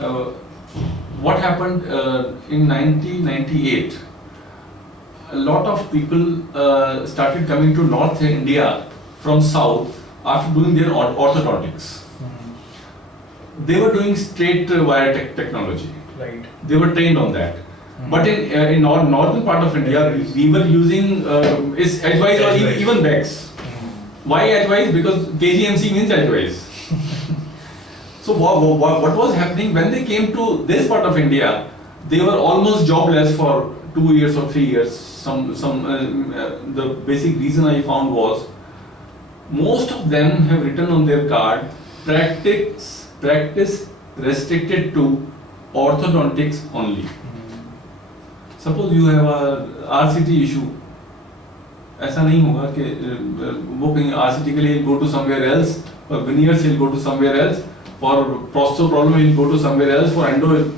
uh, what happened in 1998, a lot of people started coming to North India from South after doing their orthodontics. They were doing straight wire technology. Right. They were trained on that. But in northern part of India, we were using is advice or even bags. Why advice? Because KGMC means advice. So what was happening when they came to this part of India? They were almost jobless for 2 years or 3 years. The basic reason I found was most of them have written on their card practice restricted to orthodontics only. Suppose you have a RCT issue, ऐसा नहीं होगा कि वो कहीं RCT के लिए go to somewhere else, for veneers he'll go to somewhere else, for prosto problem he'll go to somewhere else, for endo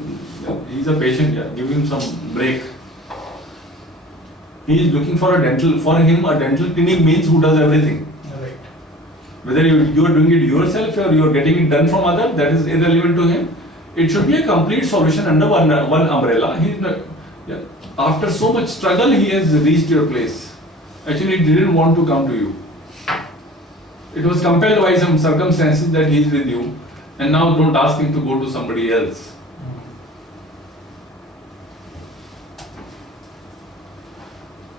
he's a patient, yeah, give him some break. He is looking for a dental, for him a dental clinic means who does everything. Right. Whether you are doing it yourself or you are getting it done from other, that is irrelevant to him. It should be a complete solution under one umbrella. Yeah. After so much struggle, he has reached your place. Actually, he didn't want to come to you. It was compelled by some circumstances that he is with you, and now don't ask him to go to somebody else.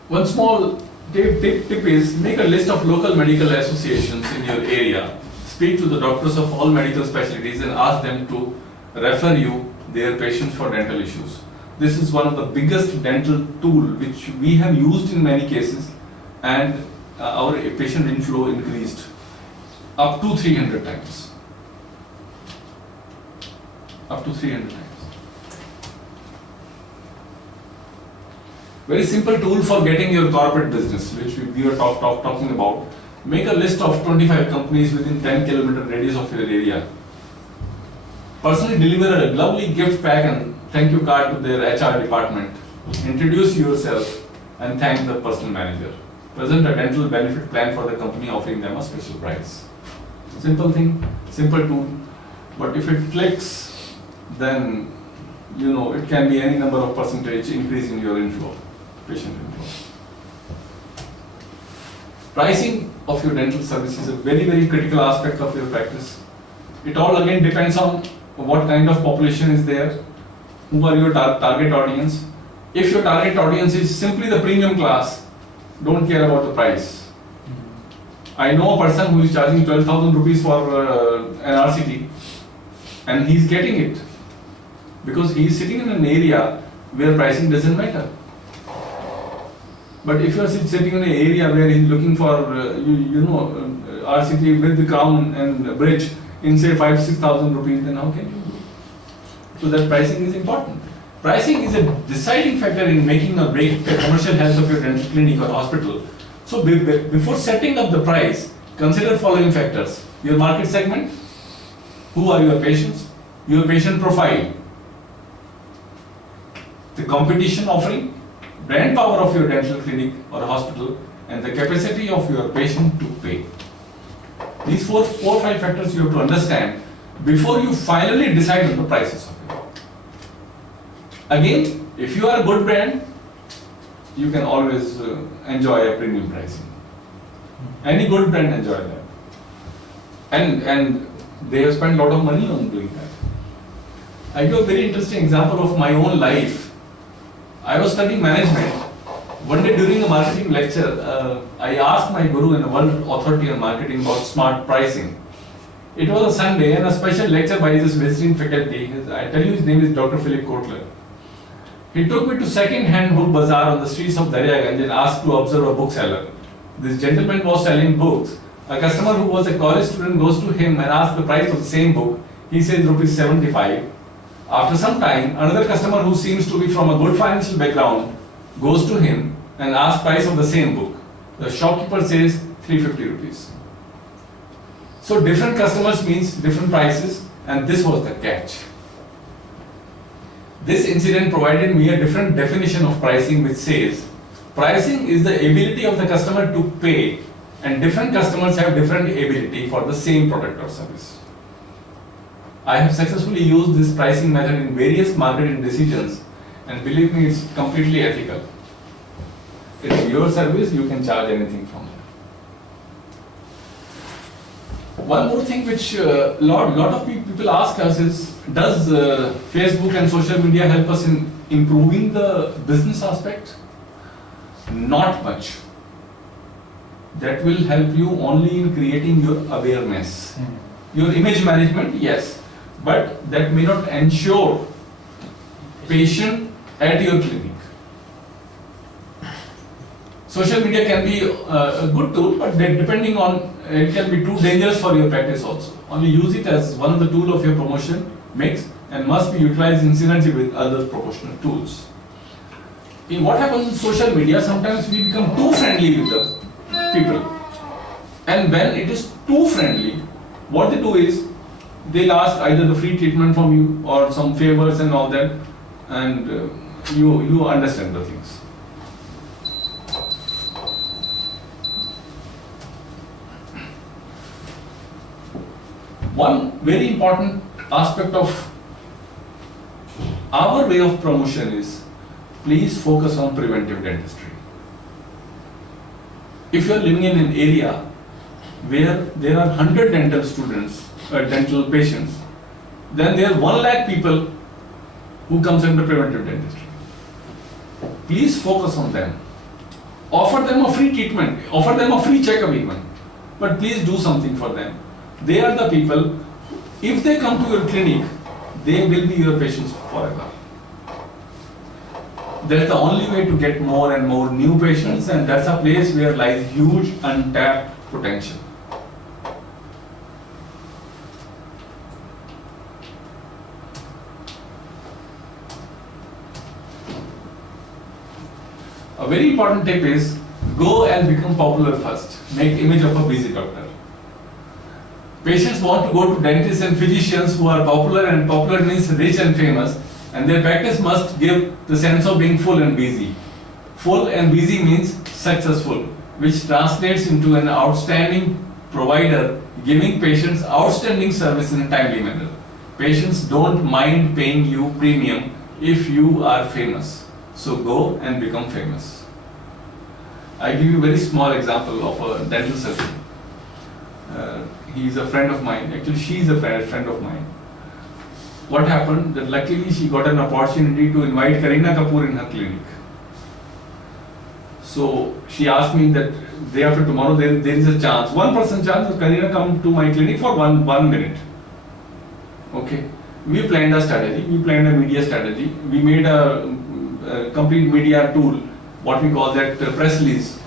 One small tip is make a list of local medical associations in your area. Speak to the doctors of all medical specialties and ask them to refer you their patients for dental issues. This is one of the biggest dental tool which we have used in many cases, and our patient inflow increased up to 300 times. Up to 300 times. Very simple tool for getting your corporate business, which we were talking about. Make a list of 25 companies within 10 kilometer radius of your area. Personally deliver a lovely gift pack and thank you card to their HR department. Introduce yourself and thank the personal manager. Present a dental benefit plan for the company, offering them a special price. Simple thing, simple tool, but if it clicks, then it can be any number of percentage increase in your inflow, patient inflow. Pricing of your dental service is a very, very critical aspect of your practice. It all again depends on what kind of population is there, who are your target audience. If your target audience is simply the premium class, don't care about the price. I know a person who is charging 12,000 rupees for an RCT, and he is getting it because he is sitting in an area where pricing doesn't matter. But if you are sitting in an area where he is looking for RCT with the crown and bridge in say 5,000-6,000 rupees, then how can you do? So that pricing is important. Pricing is a deciding factor in making or break the commercial health of your dental clinic or hospital. So before setting up the price, consider following factors: your market segment, who are your patients, your patient profile, the competition offering, brand power of your dental clinic or hospital, and the capacity of your patient to pay. These four or five factors you have to understand before you finally decide on the prices of it. Again, if you are a good brand, you can always enjoy a premium pricing. Any good brand enjoy that. And they have spent a lot of money on doing that. I give a very interesting example of my own life. I was studying management. One day during a marketing lecture, I asked my guru in the World Authority on Marketing about smart pricing. It was a Sunday and a special lecture by this visiting faculty. I tell you his name is Dr. Philip Kotler. He took me to second-hand book bazaar on the streets of Daryaganj and asked to observe a bookseller. This gentleman was selling books. A customer who was a college student goes to him and asks the price of the same book. He says rupees 75. After some time, another customer who seems to be from a good financial background goes to him and asks price of the same book. The shopkeeper says 350 rupees. So different customers means different prices, and this was the catch. This incident provided me a different definition of pricing, which says pricing is the ability of the customer to pay, and different customers have different ability for the same product or service. I have successfully used this pricing method in various marketing decisions, and believe me, it's completely ethical. It's your service, you can charge anything from it. One more thing which lot of people ask us is, does Facebook and social media help us in improving the business aspect? Not much. That will help you only in creating your awareness. Your image management, yes, but that may not ensure patient at your clinic. Social media can be a good tool, but depending on, it can be too dangerous for your practice also. Only use it as one of the tools of your promotion mix and must be utilized in synergy with other promotional tools. In what happens in social media, sometimes we become too friendly with the people. And when it is too friendly, what they do is, they'll ask either the free treatment from you or some favors and all that, and you understand the things. One very important aspect of our way of promotion is, please focus on preventive dentistry. If you are living in an area where there are 100 dental students, dental patients, then there are 1 lakh people who comes under preventive dentistry. Please focus on them. Offer them a free treatment, offer them a free checkup even, but please do something for them. They are the people, if they come to your clinic, they will be your patients forever. That's the only way to get more and more new patients, and that's a place where lies huge untapped potential. A very important tip is, go and become popular first. Make image of a busy doctor. Patients want to go to dentists and physicians who are popular, and popular means rich and famous, and their practice must give the sense of being full and busy. Full and busy means successful, which translates into an outstanding provider giving patients outstanding service in a timely manner. Patients don't mind paying you premium if you are famous. So go and become famous. I give you a very small example of a dental surgeon. He is a friend of mine. Actually, she is a friend of mine. What happened? That luckily she got an opportunity to invite Kareena Kapoor in her clinic. So she asked me that day after tomorrow there is a chance, 1% chance that Kareena come to my clinic for one minute. Okay. We planned a strategy. We planned a media strategy. We made a complete media tool, what we call that press release.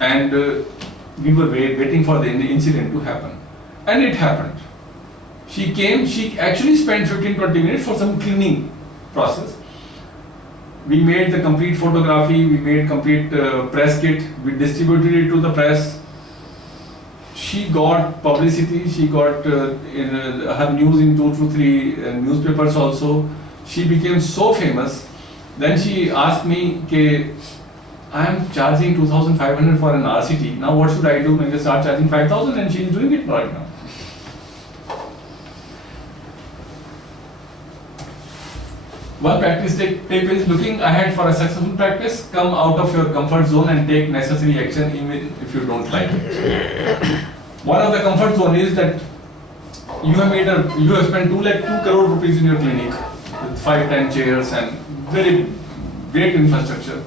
And we were waiting for the incident to happen. And it happened. She came, she actually spent 15-20 minutes for some cleaning process. We made the complete photography, we made complete press kit, we distributed it to the press. She got publicity, she got her news in 2 to 3 newspapers also. She became so famous. Then she asked me, okay, I am charging 2,500 for an RCT. Now what should I do? Maybe start charging 5,000, and she is doing it right now. One practice tip is, looking ahead for a successful practice, come out of your comfort zone and take necessary action even if you don't like it. One of the comfort zone is that you have spent 2 crore rupees in your clinic with 5-10 chairs and very great infrastructure,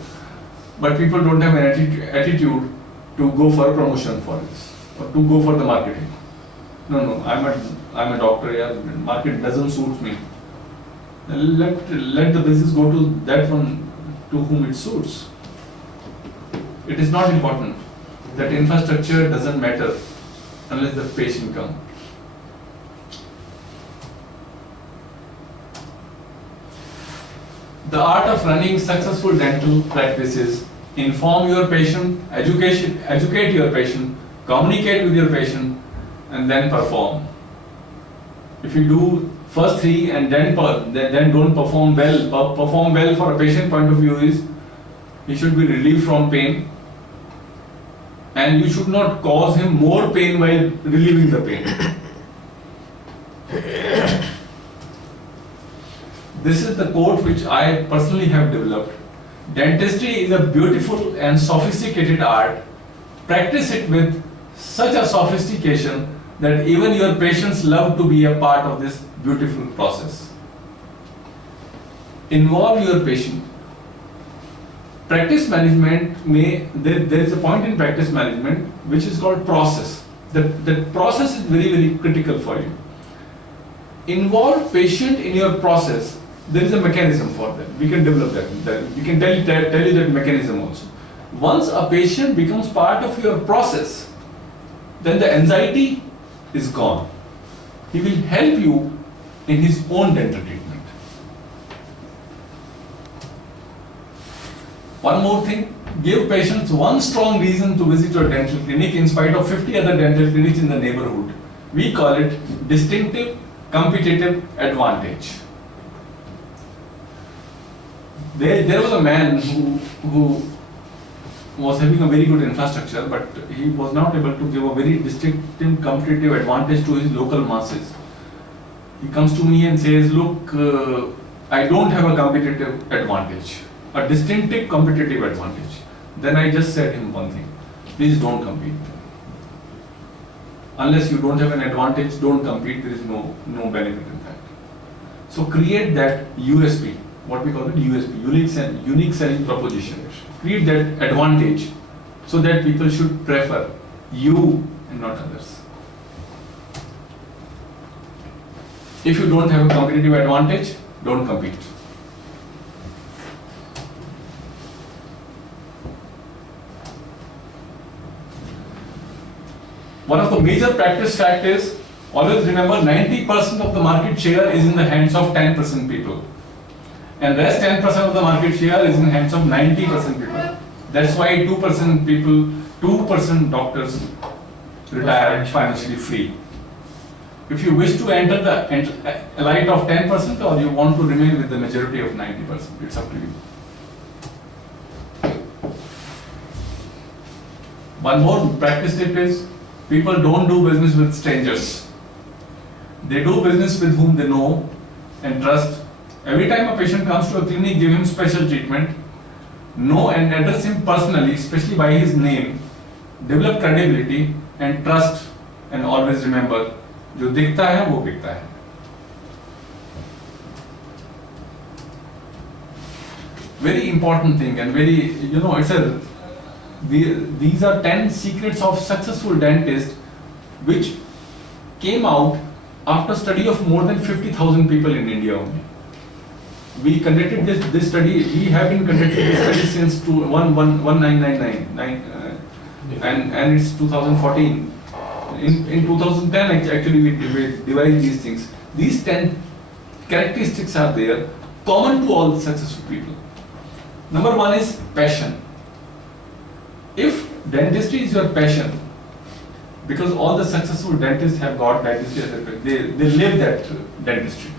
but people don't have an attitude to go for a promotion for this or to go for the marketing. No, I'm a doctor. Yeah, market doesn't suit me. Let the business go to that one to whom it suits. It is not important. That infrastructure doesn't matter unless the patient comes. The art of running successful dental practices: inform your patient, educate your patient, communicate with your patient, and then perform. If you do first 3 and then don't perform well, perform well for a patient point of view is, he should be relieved from pain, and you should not cause him more pain while relieving the pain. this is the quote which I personally have developed. Dentistry is a beautiful and sophisticated art. Practice it with such a sophistication that even your patients love to be a part of this beautiful process. Involve your patient. Practice management there is a point in practice management which is called process. The process is very, very critical for you. Involve patient in your process. There is a mechanism for that. We can develop that. We can tell you that mechanism also. Once a patient becomes part of your process, then the anxiety is gone. He will help you in his own dental treatment. One more thing, give patients one strong reason to visit your dental clinic in spite of 50 other dental clinics in the neighborhood. We call it distinctive competitive advantage. There was a man who was having a very good infrastructure, but he was not able to give a very distinctive competitive advantage to his local masses. He comes to me and says, look, I don't have a competitive advantage, a distinctive competitive advantage. Then I just said him one thing, please don't compete. Unless you don't have an advantage, don't compete, there is no benefit in that. So create that USP, what we call it USP, unique selling proposition. Create that advantage so that people should prefer you and not others. If you don't have a competitive advantage, don't compete. One of the major practice fact is, always remember 90% of the market share is in the hands of 10% people. And rest 10% of the market share is in the hands of 90% people. That's why 2% people, 2% doctors retire financially free. If you wish to enter the elite of 10% or you want to remain with the majority of 90%, it's up to you. One more practice tip is, people don't do business with strangers. They do business with whom they know and trust. Every time a patient comes to a clinic, give him special treatment. Know and address him personally, especially by his name. Develop credibility and trust, and always remember, जो दिखता है वो बिकता है. Very important thing, and very, these are 10 secrets of successful dentists which came out after study of more than 50,000 people in India only. We conducted this study, we have been conducting this study since 1999, and it's 2014. In 2010 actually we devised these things. These 10 characteristics are there, common to all the successful people. Number one is passion. If dentistry is your passion, because all the successful dentists have got dentistry as a passion, they live that dentistry.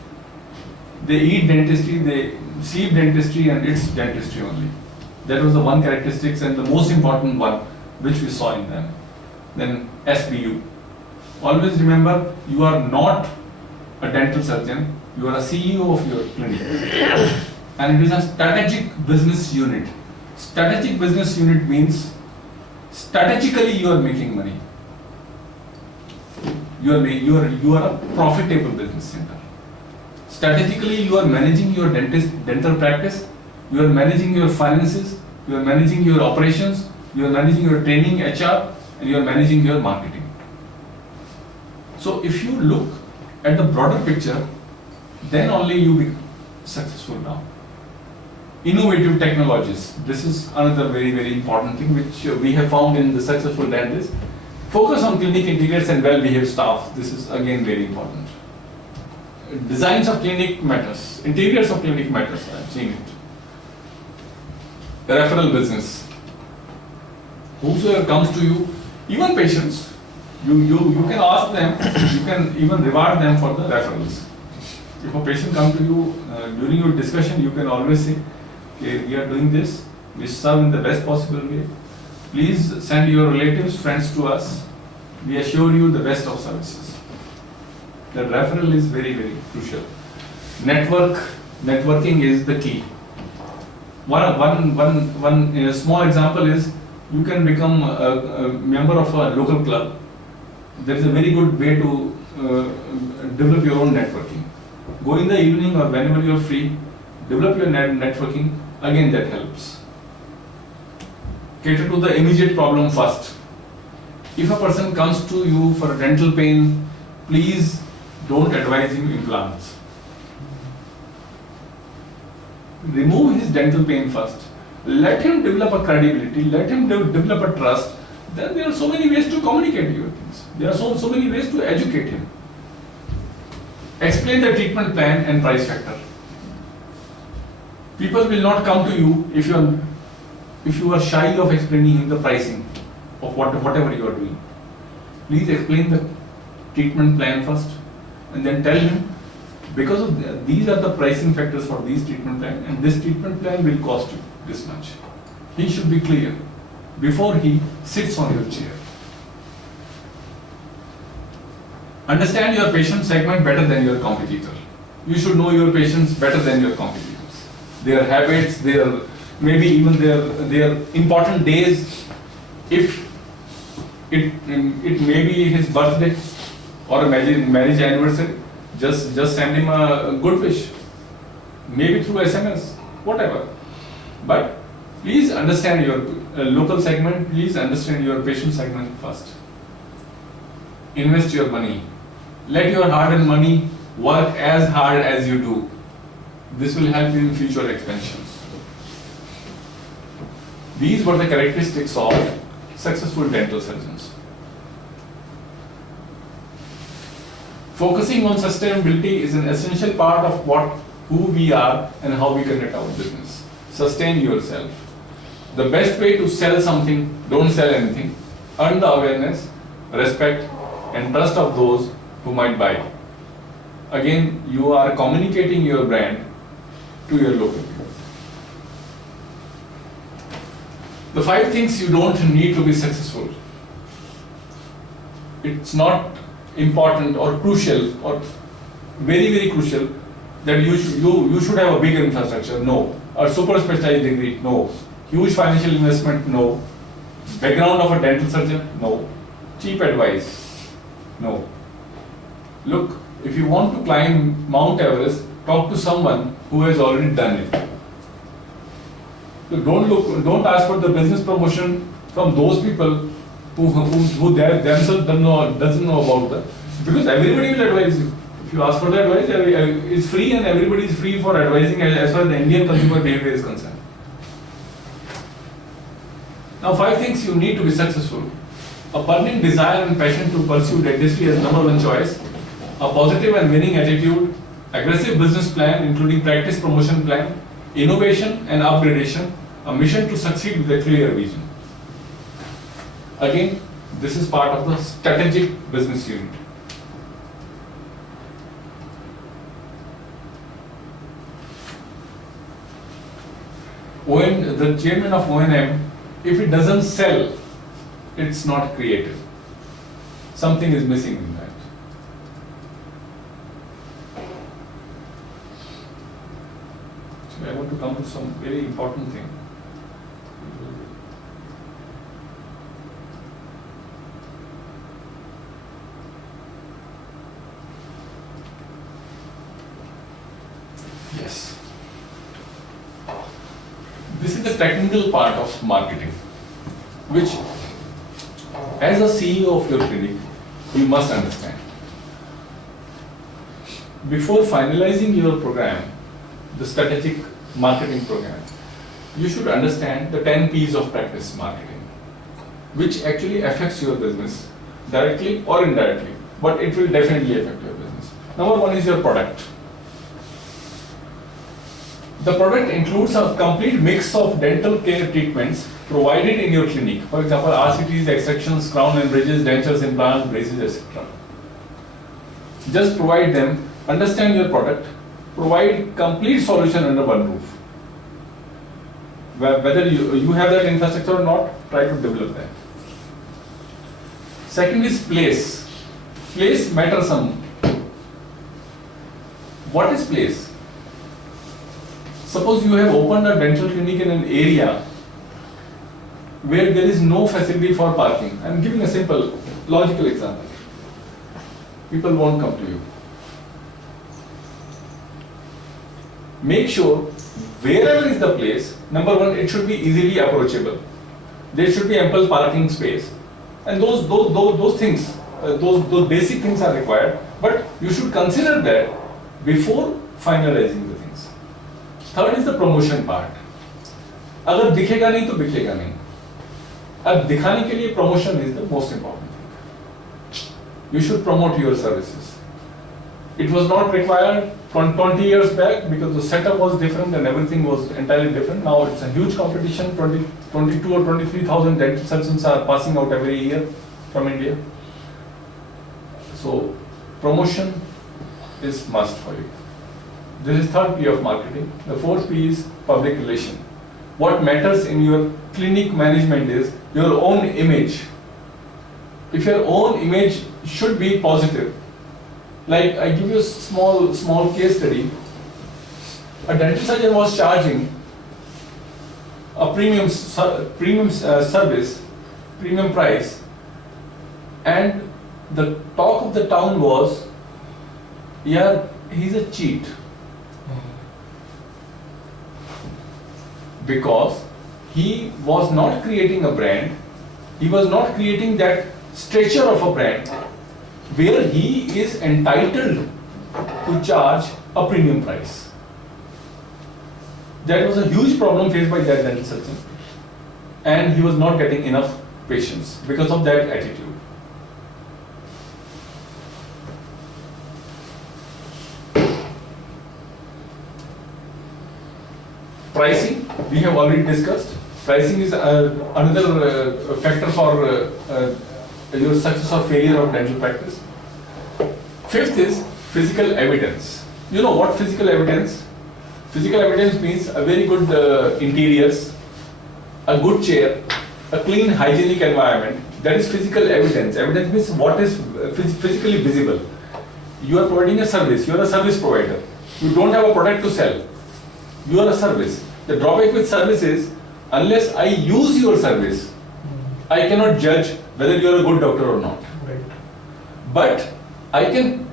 They eat dentistry, they sleep dentistry, and it's dentistry only. That was the one characteristics and the most important one which we saw in them. Then SBU. Always remember, you are not a dental surgeon, you are a CEO of your clinic. And it is a strategic business unit. Strategic business unit means strategically you are making money. You are a profitable business center. Strategically you are managing your dental practice, you are managing your finances, you are managing your operations, you are managing your training, HR, and you are managing your marketing. So if you look at the broader picture, then only you become successful now. Innovative technologies. This is another very, very important thing which we have found in the successful dentists. Focus on clinic interiors and well-behaved staff. This is again very important. Designs of clinic matters. Interiors of clinic matters. I have seen it. Referral business. Whosoever comes to you, even patients, you can ask them, you can even reward them for the referrals. If a patient comes to you during your discussion, you can always say, okay, we are doing this, we serve in the best possible way. Please send your relatives, friends to us. We assure you the best of services. The referral is very, very crucial. Network Networking is the key. One small example is you can become a member of a local club. There is a very good way to develop your own networking. Go in the evening or whenever you are free, develop your networking. Again, that helps. Cater to the immediate problem first. If a person comes to you for dental pain, please don't advise him implants. Remove his dental pain first. Let him develop a credibility, let him develop a trust. Then there are so many ways to communicate your things. There are so many ways to educate him. Explain the treatment plan and price factor. People will not come to you if you are shy of explaining him the pricing of whatever you are doing. Please explain the treatment plan first and then tell him, because of these are the pricing factors for these treatment plan, and this treatment plan will cost you this much. He should be clear before he sits on your chair. Understand your patient segment better than your competitor. You should know your patients better than your competitors. Their habits, maybe even their important days. If it may be his birthday or a marriage anniversary, just send him a good wish, maybe through SMS, whatever. But please understand your local segment, please understand your patient segment first. Invest your money. Let your hard-earned money work as hard as you do. This will help you in future expansions. These were the characteristics of successful dental surgeons. Focusing on sustainability is an essential part of who we are and how we conduct our business. Sustain yourself. The best way to sell something, don't sell anything. Earn the awareness, respect, and trust of those who might buy. Again, you are communicating your brand to your local people. The 5 things you don't need to be successful. It's not important or crucial or very, very crucial that you should have a big infrastructure. No. Or super specialized degree. No. Huge financial investment. No. Background of a dental surgeon. No. Cheap advice. No. Look, if you want to climb Mount Everest, talk to someone who has already done it. So don't ask for the business promotion from those people who themselves doesn't know about that, because everybody will advise you. If you ask for the advice, it's free and everybody is free for advising as far as the Indian consumer behavior is concerned. Now, 5 things you need to be successful. A burning desire and passion to pursue dentistry as number 1 choice. A positive and winning attitude. Aggressive business plan including practice promotion plan. Innovation and upgradation. A mission to succeed with a clear vision. Again, this is part of the strategic business unit. The chairman of ONM, if it doesn't sell, it's not creative. Something is missing in that. So I want to come to some very important thing. Yes. This is the technical part of marketing, which as a CEO of your clinic, you must understand. Before finalizing your program, the strategic marketing program, you should understand the 10 P's of practice marketing, which actually affects your business directly or indirectly, but it will definitely affect your business. Number 1 is your product. The product includes a complete mix of dental care treatments provided in your clinic. For example, RCTs, extractions, crown and bridges, dentures, implants, braces, etc. Just provide them, understand your product, provide complete solution under one roof. Whether you have that infrastructure or not, try to develop that. Second is place. Place matters some. What is place? Suppose you have opened a dental clinic in an area where there is no facility for parking. I'm giving a simple logical example. People won't come to you. Make sure wherever is the place, number one, it should be easily approachable. There should be ample parking space, and those things, those basic things are required. But you should consider that before finalizing the things. Third is the promotion part. अगर दिखेगा नहीं तो बिकेगा नहीं. अब दिखाने के लिए promotion is the most important thing. You should promote your services. It was not required 20 years back because the setup was different and everything was entirely different. Now it's a huge competition. 22 or 23,000 dental surgeons are passing out every year from India. So promotion is must for you. This is third P of marketing. The fourth P is public relation. What matters in your clinic management is your own image. If your own image should be positive, like I give you a small case study. A dental surgeon was charging a premium service, premium price, and the talk of the town was, yeah, he's a cheat. Because he was not creating a brand, he was not creating that stature of a brand where he is entitled to charge a premium price. That was a huge problem faced by that dental surgeon, and he was not getting enough patients because of that attitude. Pricing, we have already discussed. Pricing is another factor for your success or failure of dental practice. Fifth is physical evidence. You know what physical evidence? Physical evidence means a very good interiors, a good chair, a clean hygienic environment. That is physical evidence. Evidence means what is physically visible. You are providing a service, you are a service provider. You don't have a product to sell. You are a service. The drawback with service is, unless I use your service, I cannot judge whether you are a good doctor or not. Right. But I can,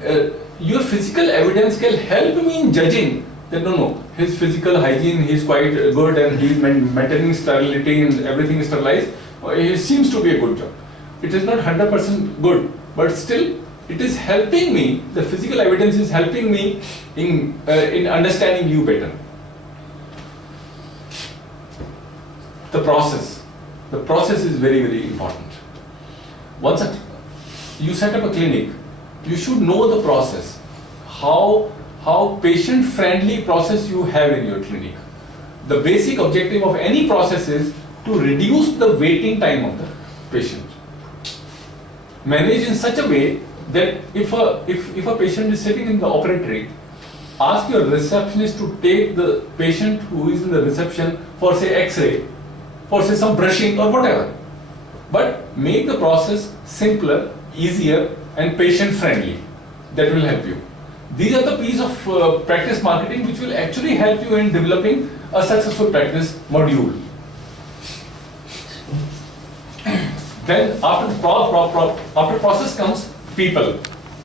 your physical evidence can help me in judging that no, his physical hygiene is quite good and he is maintaining sterility and everything is sterilized. He seems to be a good job. It is not 100% good, but still it is helping me, the physical evidence is helping me in understanding you better. The process is very, very important. Once you set up a clinic, you should know the process, how patient-friendly process you have in your clinic. The basic objective of any process is to reduce the waiting time of the patient. Manage in such a way that if a patient is sitting in the operatory, ask your receptionist to take the patient who is in the reception for say X-ray, for say some brushing or whatever. But make the process simpler, easier and patient-friendly. That will help you. These are the pieces of practice marketing which will actually help you in developing a successful practice module. Then after process comes people.